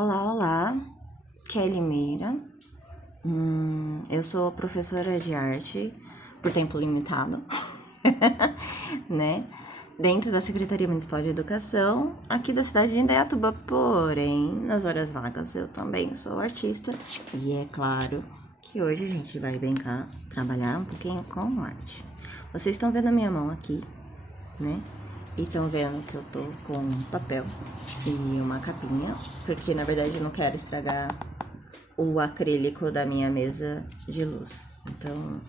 Olá, olá, Kelly Meira. Eu sou professora de arte por tempo limitado, né? Dentro da Secretaria Municipal de Educação, aqui da cidade de Indaiatuba, porém, nas horas vagas eu também sou artista. E é claro que hoje a gente vai brincar, trabalhar um pouquinho com arte. Vocês estão vendo a minha mão aqui, né? E estão vendo que eu tô com papel e uma capinha, porque na verdade eu não quero estragar o acrílico da minha mesa de luz. Então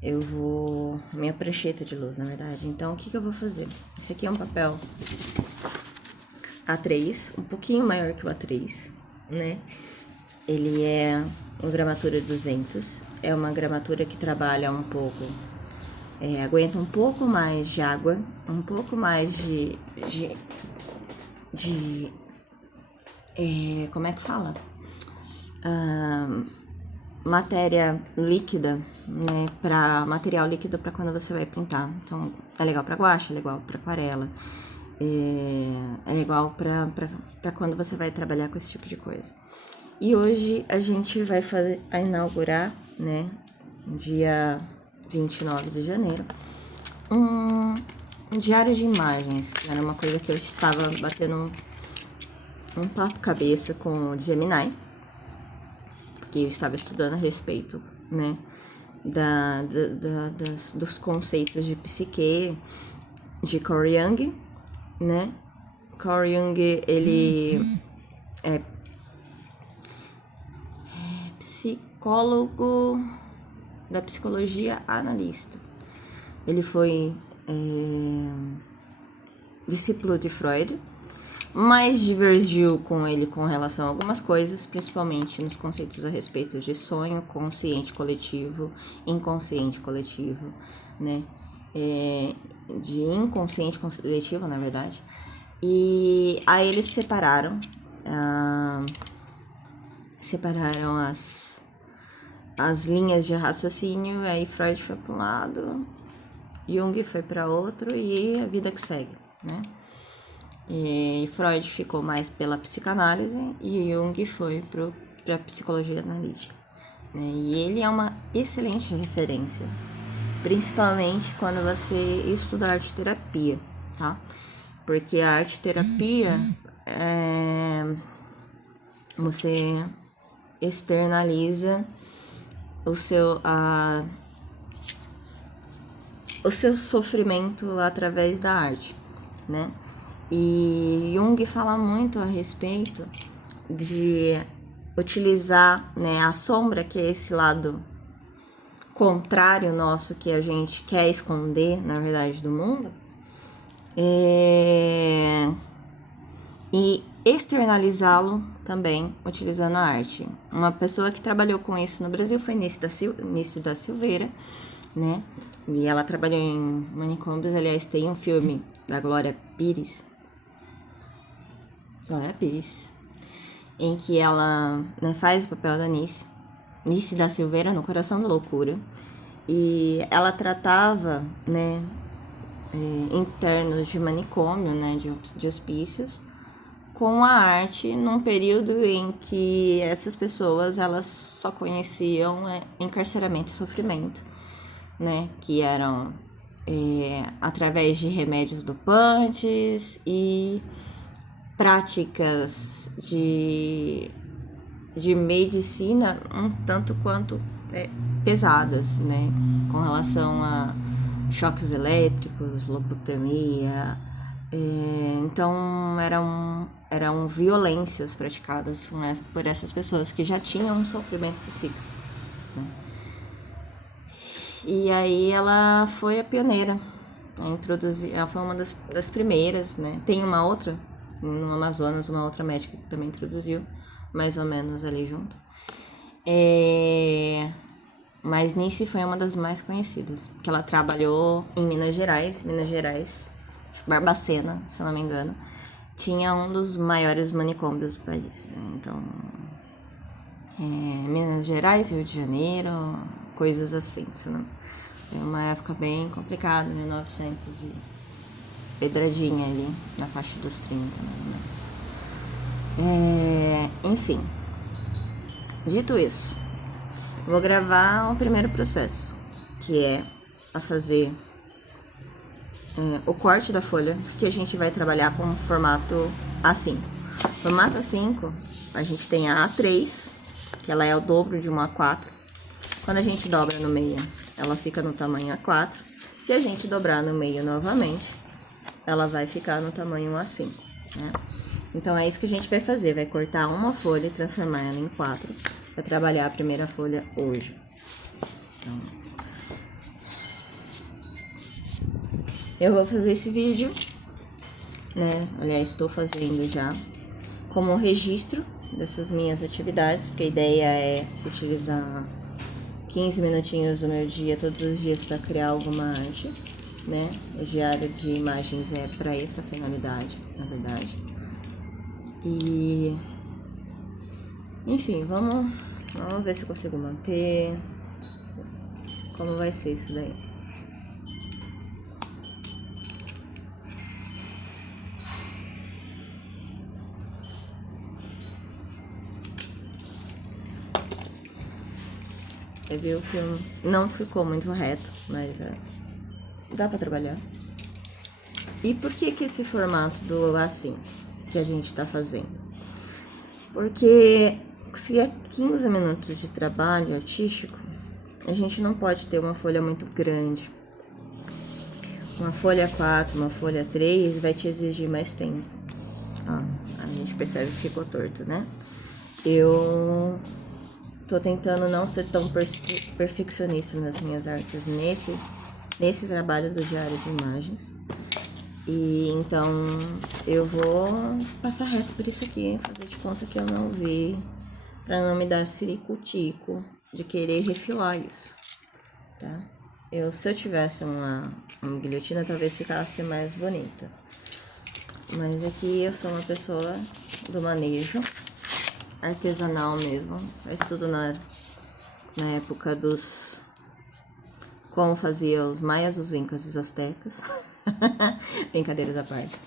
eu vou... minha prancheta de luz, na verdade. Então o que eu vou fazer? Esse aqui é um papel A3, um pouquinho maior que o A3, né? Ele é uma gramatura 200, é uma gramatura que trabalha um pouco... aguenta um pouco mais de água, um pouco mais como é que fala? Matéria líquida, né? Material líquido para quando você vai pintar. Então, é legal para guache, é legal para aquarela, é legal para quando você vai trabalhar com esse tipo de coisa. E hoje a gente vai inaugurar, né? Dia 29 de janeiro, um diário de imagens, que era uma coisa que eu estava batendo um papo cabeça com o Gemini, porque eu estava estudando a respeito, né, dos conceitos de psique de Carl Jung, né. Carl Jung, ele é psicólogo da psicologia analista. Ele foi discípulo de Freud, mas divergiu com ele com relação a algumas coisas, principalmente nos conceitos a respeito de sonho, consciente coletivo, inconsciente coletivo, né? De inconsciente coletivo, na verdade. E aí eles separaram as linhas de raciocínio, aí Freud foi para um lado, Jung foi para outro e a vida que segue, né? E Freud ficou mais pela psicanálise e Jung foi para a psicologia analítica, né? E ele é uma excelente referência, principalmente quando você estuda arte terapia, tá? Porque a arte terapia você externaliza o seu sofrimento através da arte, né? E Jung fala muito a respeito de utilizar, né, a sombra, que é esse lado contrário nosso que a gente quer esconder, na verdade, do mundo, e externalizá-lo também utilizando a arte. Uma pessoa que trabalhou com isso no Brasil foi Nice da Silveira, né? E ela trabalhou em manicômios. Aliás, tem um filme da Glória Pires, em que ela, né, faz o papel da Nice da Silveira no Coração da Loucura. E ela tratava, né, internos de manicômio, né, de hospícios, com a arte num período em que essas pessoas elas só conheciam encarceramento e sofrimento, né, que eram através de remédios dopantes e práticas de medicina um tanto quanto pesadas, né, com relação a choques elétricos, lobotomia. Então eram violências praticadas por essas pessoas que já tinham um sofrimento psíquico, né? E aí ela foi a pioneira a introduzir, ela foi uma das primeiras, né? Tem uma outra no Amazonas, uma outra médica que também introduziu, mais ou menos ali junto. Mas Nice foi uma das mais conhecidas, porque ela trabalhou em Minas Gerais, Barbacena, se não me engano, tinha um dos maiores manicômios do país. Então, Minas Gerais, Rio de Janeiro, coisas assim. Foi uma época bem complicada, 1900 e pedradinha ali, na faixa dos 30, mais ou menos. Enfim, dito isso, vou gravar o primeiro processo, que é a fazer o corte da folha, que a gente vai trabalhar com o formato A5. Formato A5, a gente tem a A3, que ela é o dobro de uma A4. Quando a gente dobra no meio, ela fica no tamanho A4. Se a gente dobrar no meio novamente, ela vai ficar no tamanho A5, né? Então, é isso que a gente vai fazer, vai cortar uma folha e transformar ela em 4, para trabalhar a primeira folha hoje. Então, eu vou fazer esse vídeo, né? Aliás, estou fazendo já como registro dessas minhas atividades, porque a ideia é utilizar 15 minutinhos do meu dia, todos os dias, para criar alguma arte, né? O diário de imagens é para essa finalidade, na verdade. E, enfim, vamos ver se eu consigo manter. Como vai ser isso daí? Você viu que não ficou muito reto, mas dá pra trabalhar. E por que esse formato do assim que a gente tá fazendo? Porque se é 15 minutos de trabalho artístico, a gente não pode ter uma folha muito grande. Uma folha 4, uma folha 3 vai te exigir mais tempo. Ó, a gente percebe que ficou torto, né? Eu tô tentando não ser tão perfeccionista nas minhas artes nesse trabalho do diário de imagens. E então eu vou passar reto por isso aqui, fazer de conta que eu não vi, pra não me dar ciricutico de querer refilar isso, tá? Se eu tivesse uma guilhotina, talvez ficasse mais bonita. Mas aqui eu sou uma pessoa do manejo artesanal mesmo. Faz tudo na época dos... como fazia os maias, os incas e os astecas. Brincadeiras à parte.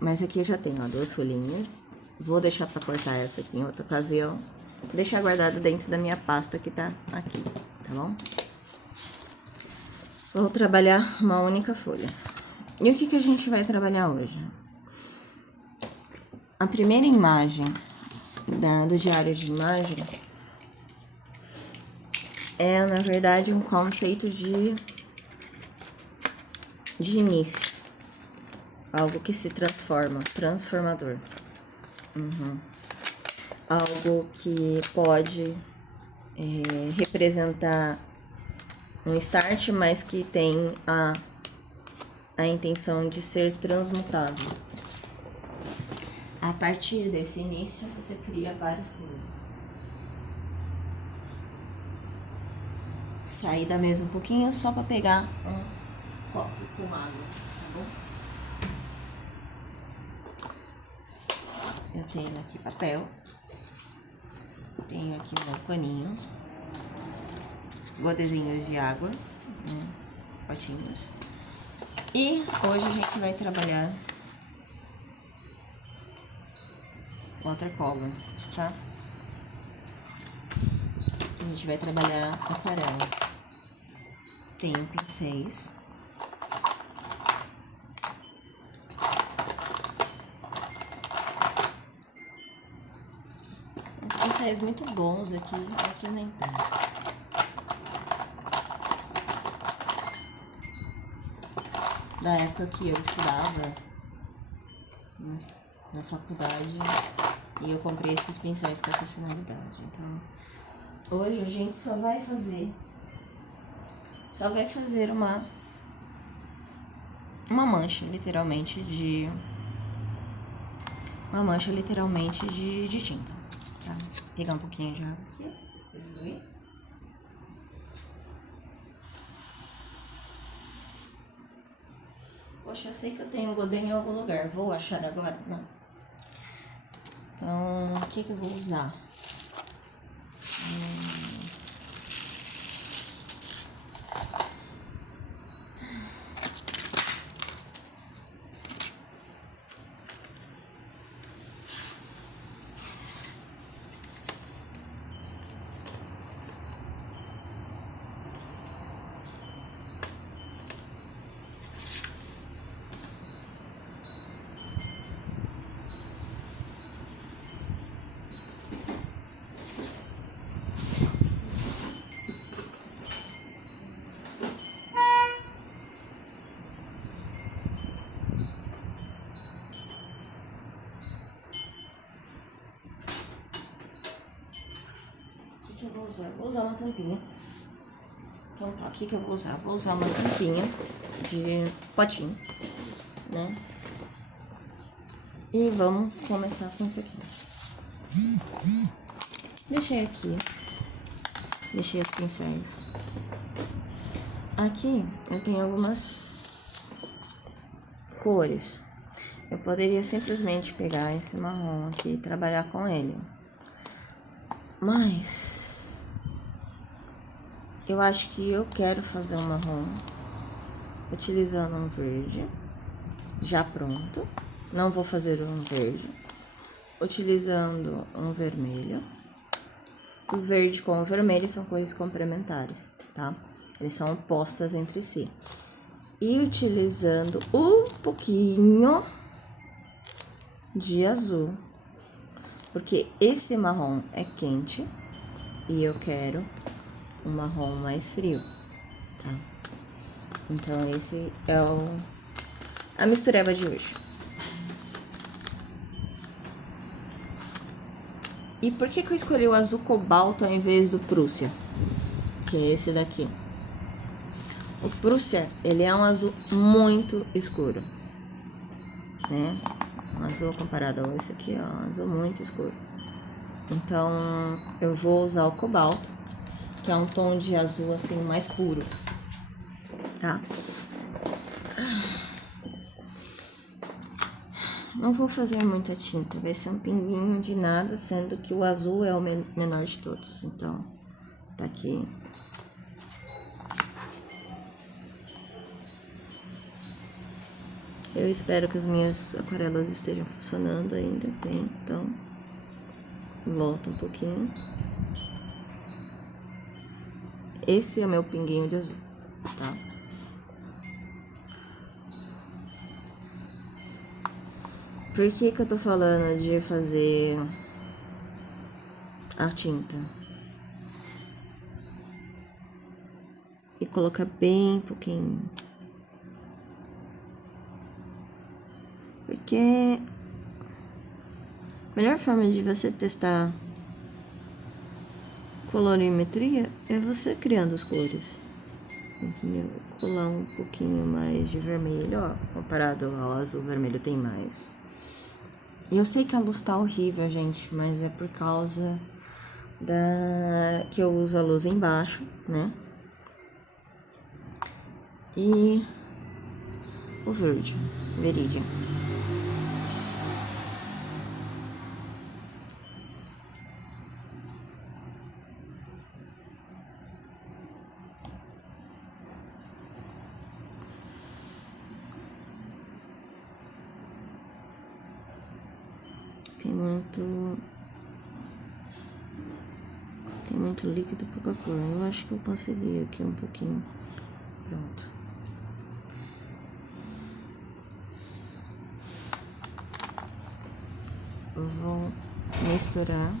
Mas aqui eu já tenho, ó, 2 folhinhas. Vou deixar pra cortar essa aqui em outra ocasião. Vou deixar guardado dentro da minha pasta que tá aqui, tá bom? Vou trabalhar uma única folha. E o que a gente vai trabalhar hoje? A primeira imagem do diário de imagem é, na verdade, um conceito de início. Algo que se transforma, transformador. Algo que pode representar um start, mas que tem a intenção de ser transmutado. A partir desse início, você cria várias coisas. Sair da mesa um pouquinho só para pegar um copo com água, tá bom? Eu tenho aqui papel, tenho aqui meu paninho, gotezinhos de água, né, potinhos. E hoje a gente vai trabalhar watercolor, tá? A gente vai trabalhar aquarela. Tenho pincéis. Uns pincéis muito bons aqui, outros nem tanto. Da época que eu estudava na faculdade, e eu comprei esses pincéis com essa finalidade. Então, hoje a gente só vai fazer uma mancha, literalmente, de tinta, tá? Vou pegar um pouquinho de água aqui, perdoe. Poxa, eu sei que eu tenho godê em algum lugar. Vou achar agora? Não. Então, o que eu vou usar? que eu vou usar? Vou usar uma tampinha. Então tá, o que eu vou usar? Vou usar uma tampinha de potinho, né? E vamos começar com isso aqui. Deixei aqui. Deixei os pincéis. Aqui eu tenho algumas cores. Eu poderia simplesmente pegar esse marrom aqui e trabalhar com ele. Mas eu acho que eu quero fazer um marrom utilizando um verde já pronto. Não vou fazer um verde. Utilizando um vermelho. O verde com o vermelho são cores complementares, tá? Eles são opostas entre si. E utilizando um pouquinho de azul. Porque esse marrom é quente e eu quero um marrom mais frio, tá? Então, esse é a mistureba de hoje. E por que eu escolhi o azul cobalto ao invés do Prússia? Que é esse daqui. O Prússia, ele é um azul muito escuro, né? Um azul comparado a esse aqui, ó, um azul muito escuro. Então, eu vou usar o cobalto, que é um tom de azul, assim, mais puro, tá? Não vou fazer muita tinta, vai ser um pinguinho de nada, sendo que o azul é o menor de todos. Então, tá aqui. Eu espero que as minhas aquarelas estejam funcionando ainda, tem, então, volta um pouquinho. Esse é o meu pinguinho de azul, tá? Por que eu tô falando de fazer a tinta? E colocar bem pouquinho. Porque a melhor forma de você testar colorimetria é você criando as cores. Entendeu? Colar um pouquinho mais de vermelho, ó. Comparado ao azul, vermelho tem mais. E eu sei que a luz tá horrível, gente, mas é por causa que eu uso a luz embaixo, né? E o verde, Veridian. Tem muito líquido, pouca cor. Eu acho que eu consegui aqui um pouquinho. Pronto. Eu vou misturar.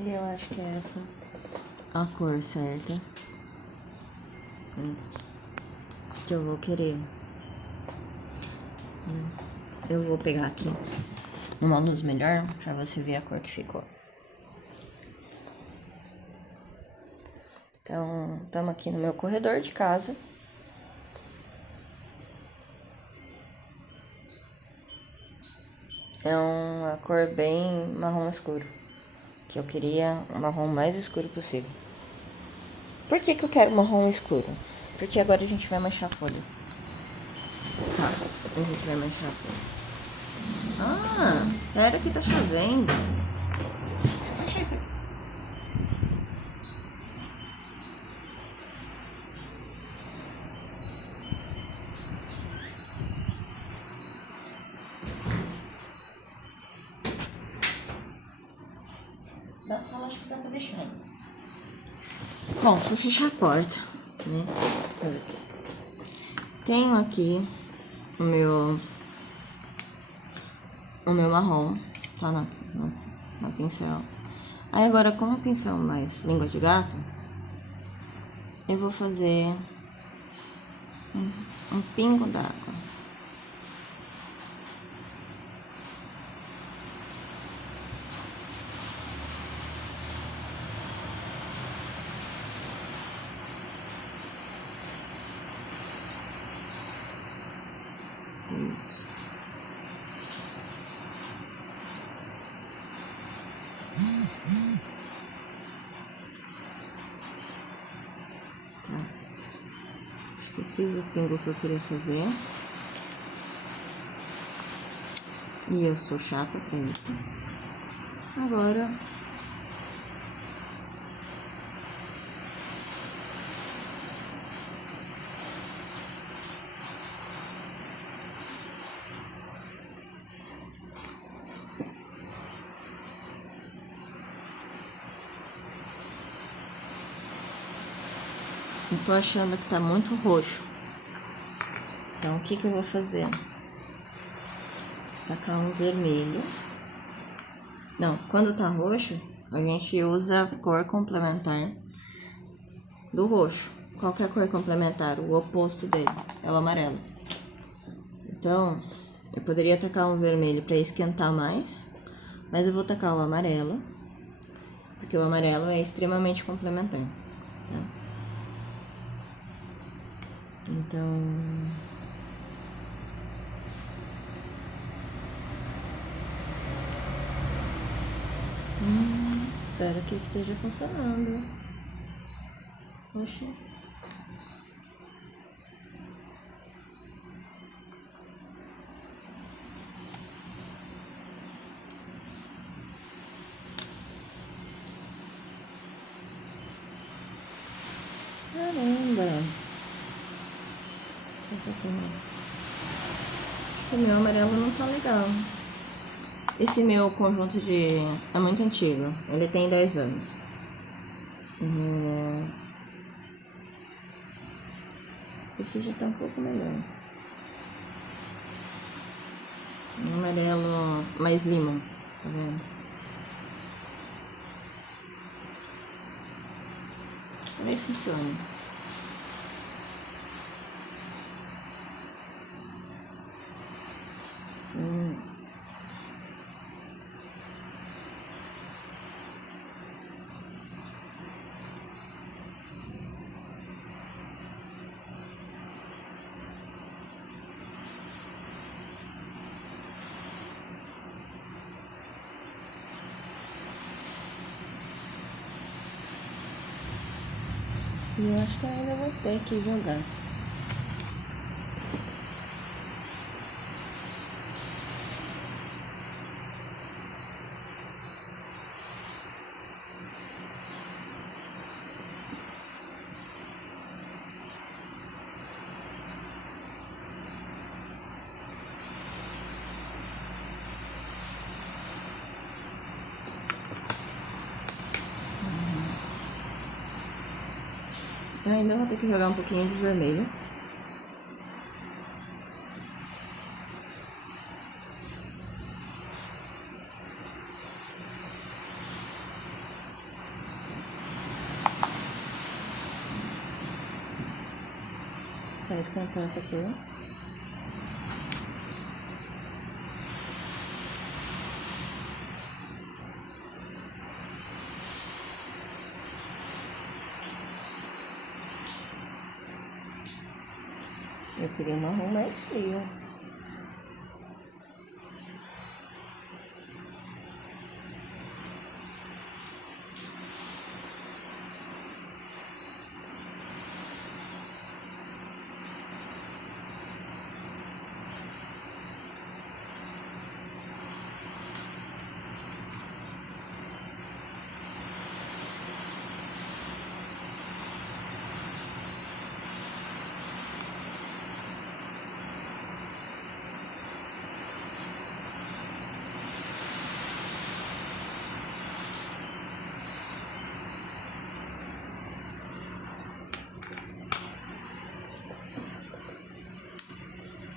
E eu acho que é essa a cor certa que eu vou querer. Eu vou pegar aqui uma luz melhor pra você ver a cor que ficou. Então, estamos aqui no meu corredor de casa. É uma cor bem marrom escuro. Que eu queria um marrom mais escuro possível. Por que eu quero marrom escuro? Porque agora a gente vai manchar a folha. Tá, a gente vai manchar a folha. Ah, pera que tá chovendo. Vou manchar isso aqui. Da sala acho que dá pra deixar. Bom, fui fechar a porta, né? Tenho aqui o meu marrom, tá na pincel. Aí agora, com o pincel mais língua de gato, eu vou fazer um pingo d'água. Isso. Tá. Eu fiz os pingos que eu queria fazer. E eu sou chata pra isso. Agora... eu tô achando que tá muito roxo. Então, o que que eu vou fazer? Tacar um vermelho. Não, quando tá roxo, a gente usa a cor complementar do roxo. Qual que é a cor complementar? O oposto dele é o amarelo. Então, eu poderia tacar um vermelho para esquentar mais, mas eu vou tacar o amarelo, porque o amarelo é extremamente complementar, tá? Então... espero que esteja funcionando. Poxa. Caramba. Essa tem... acho que o meu amarelo não tá legal. Esse meu conjunto de... é muito antigo. Ele tem 10 anos. Esse já tá um pouco melhor. Um amarelo mais limão, tá vendo? Talvez funcione. E eu acho que eu ainda vou ter que jogar. Eu ainda vou ter que jogar um pouquinho de vermelho. Pra esquentar essa cor. Eu queria um marrom mais frio.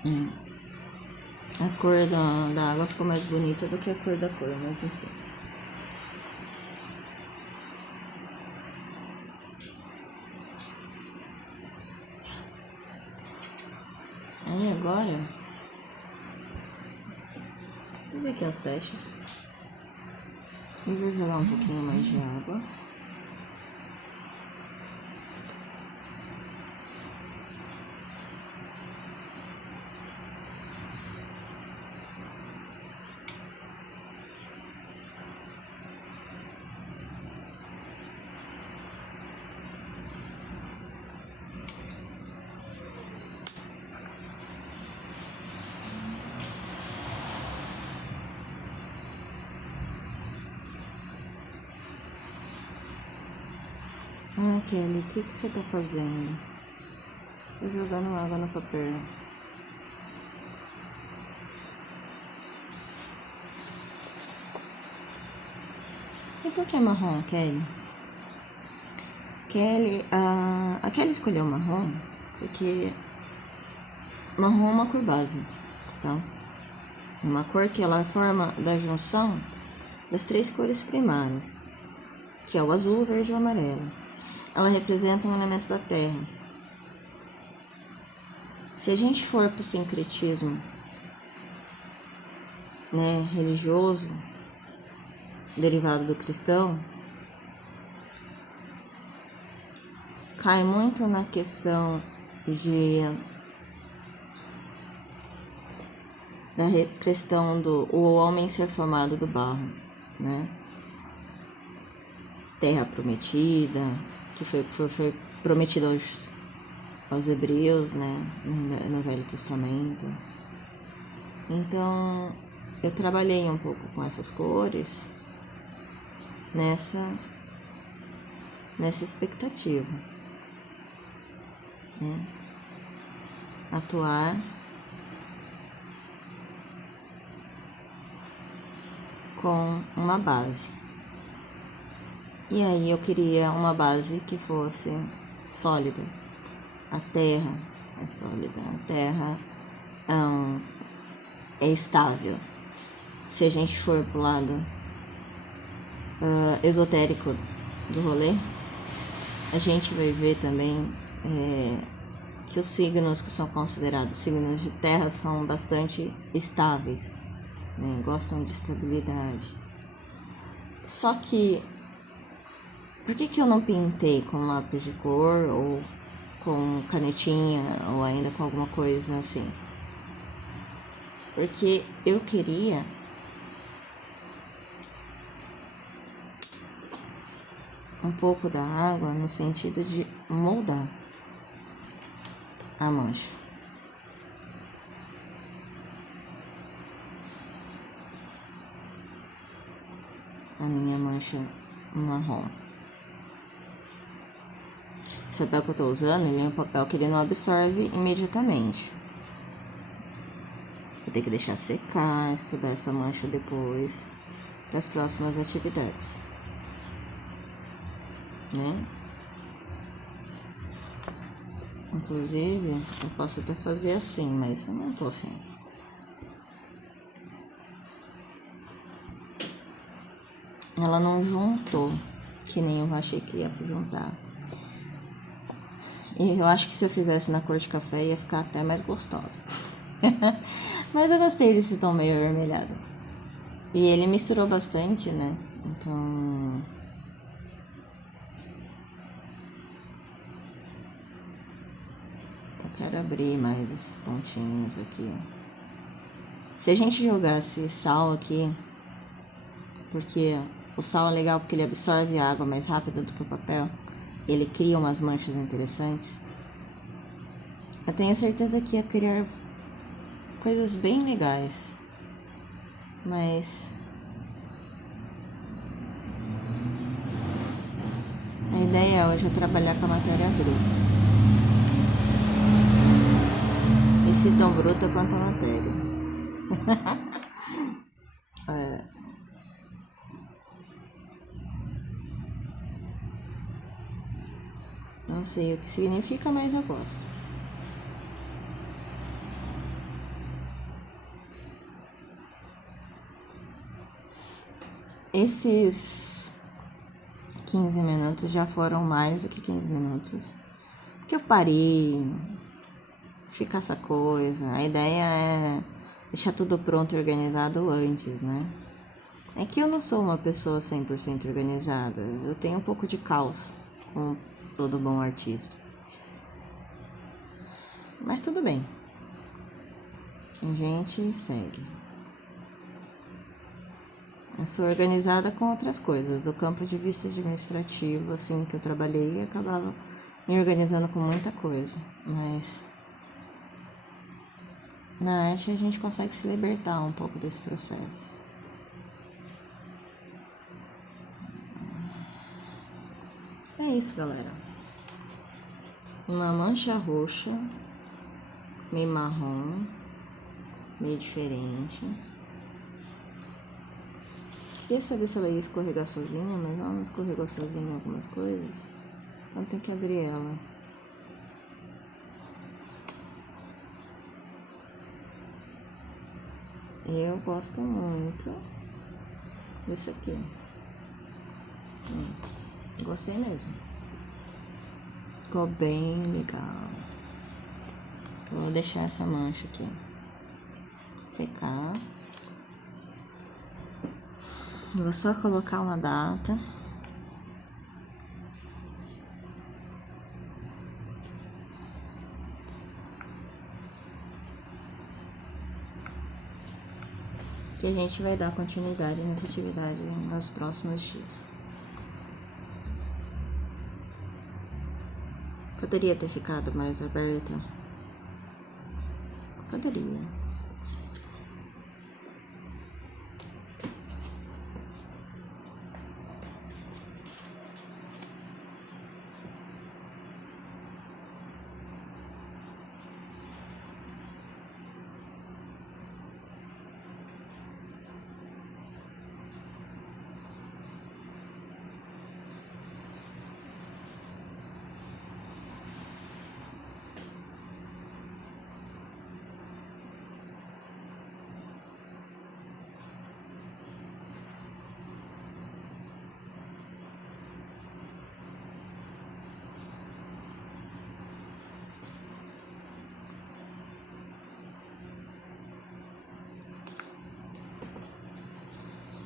A cor da água ficou mais bonita do que a cor da cor, mas enfim. Aí agora, vou ver aqui os testes. Eu vou jogar um pouquinho mais de água. Ah, Kelly, o que você tá fazendo? Tô jogando água no papel. E por que marrom, Kelly? A Kelly escolheu marrom porque marrom é uma cor base, tá? É uma cor que ela forma da junção das 3 cores primárias, que é o azul, o verde e o amarelo. Ela representa um elemento da terra. Se a gente for para o sincretismo, né, religioso, derivado do cristão, cai muito na questão da questão do o homem ser formado do barro, né? Terra prometida, que foi prometida aos hebreus, né, no Velho Testamento. Então, eu trabalhei um pouco com essas cores nessa expectativa, né? Atuar com uma base. E aí eu queria uma base que fosse sólida. A terra é sólida, a terra é estável. Se a gente for pro lado esotérico do rolê, a gente vai ver também que os signos que são considerados signos de terra são bastante estáveis, né? Gostam de estabilidade. Só que, por que eu não pintei com lápis de cor ou com canetinha ou ainda com alguma coisa assim? Porque eu queria um pouco da água no sentido de moldar a mancha. A minha mancha marrom. Esse papel que eu tô usando, ele é um papel que ele não absorve imediatamente. Vou ter que deixar secar, estudar essa mancha depois para as próximas atividades, né? Inclusive, eu posso até fazer assim, mas eu não tô afim. Ela não juntou, que nem eu achei que ia juntar. E eu acho que se eu fizesse na cor de café ia ficar até mais gostosa. Mas eu gostei desse tom meio avermelhado. E ele misturou bastante, né? Então... eu quero abrir mais esses pontinhos aqui. Se a gente jogasse sal aqui, porque o sal é legal porque ele absorve a água mais rápido do que o papel, ele cria umas manchas interessantes. Eu tenho certeza que ia criar coisas bem legais, mas a ideia hoje é trabalhar com a matéria bruta. E se tão bruta quanto a matéria. Não sei o que significa, mas eu gosto. Esses 15 minutos já foram mais do que 15 minutos. Porque eu parei, fica essa coisa. A ideia é deixar tudo pronto e organizado antes, né? É que eu não sou uma pessoa 100% organizada. Eu tenho um pouco de caos, como todo bom artista. Mas tudo bem. A gente segue. Eu sou organizada com outras coisas. Do campo de vista administrativo, assim, que eu trabalhei, eu acabava me organizando com muita coisa. Mas na arte a gente consegue se libertar um pouco desse processo. É isso, galera. Uma mancha roxa, meio marrom, meio diferente. Queria saber se ela ia escorregar sozinha, mas ela não escorregou sozinha em algumas coisas. Então tem que abrir ela. Eu gosto muito disso aqui. Gostei mesmo. Ficou bem legal. Vou deixar essa mancha aqui secar. Vou só colocar uma data. Que a gente vai dar continuidade nessa atividade nos próximos dias. Poderia ter ficado mais aberta? Poderia.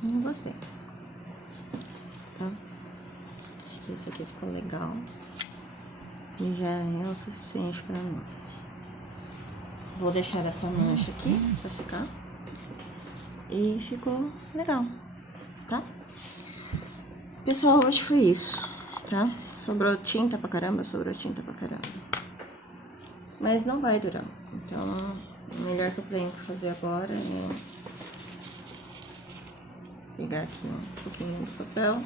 Não gostei. Tá? Acho que isso aqui ficou legal. E já é o suficiente pra mim. Vou deixar essa mancha aqui pra secar. E ficou legal, tá? Pessoal, hoje foi isso, tá? Sobrou tinta pra caramba, Mas não vai durar. Então, o melhor que eu tenho que fazer agora é pegar aqui um pouquinho de papel,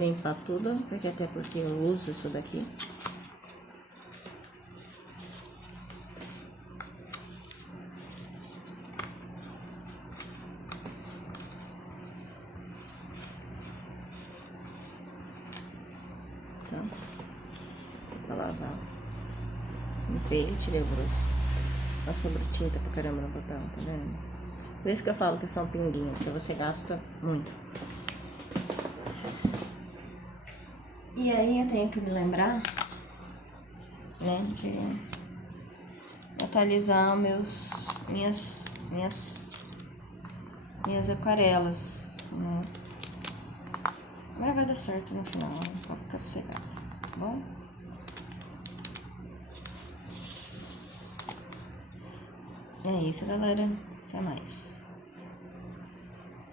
limpar tudo, até porque eu uso isso daqui. Então, pra lavar. Limpei, tirei o grosso. Ó, sobrou tinta pra caramba no papel, tá vendo? Por isso que eu falo que é só um pinguinho, porque você gasta muito. E aí eu tenho que me lembrar, né, de atualizar minhas aquarelas, né? Mas vai dar certo no final, vai ficar sossegado, tá bom? É isso, galera. Até mais.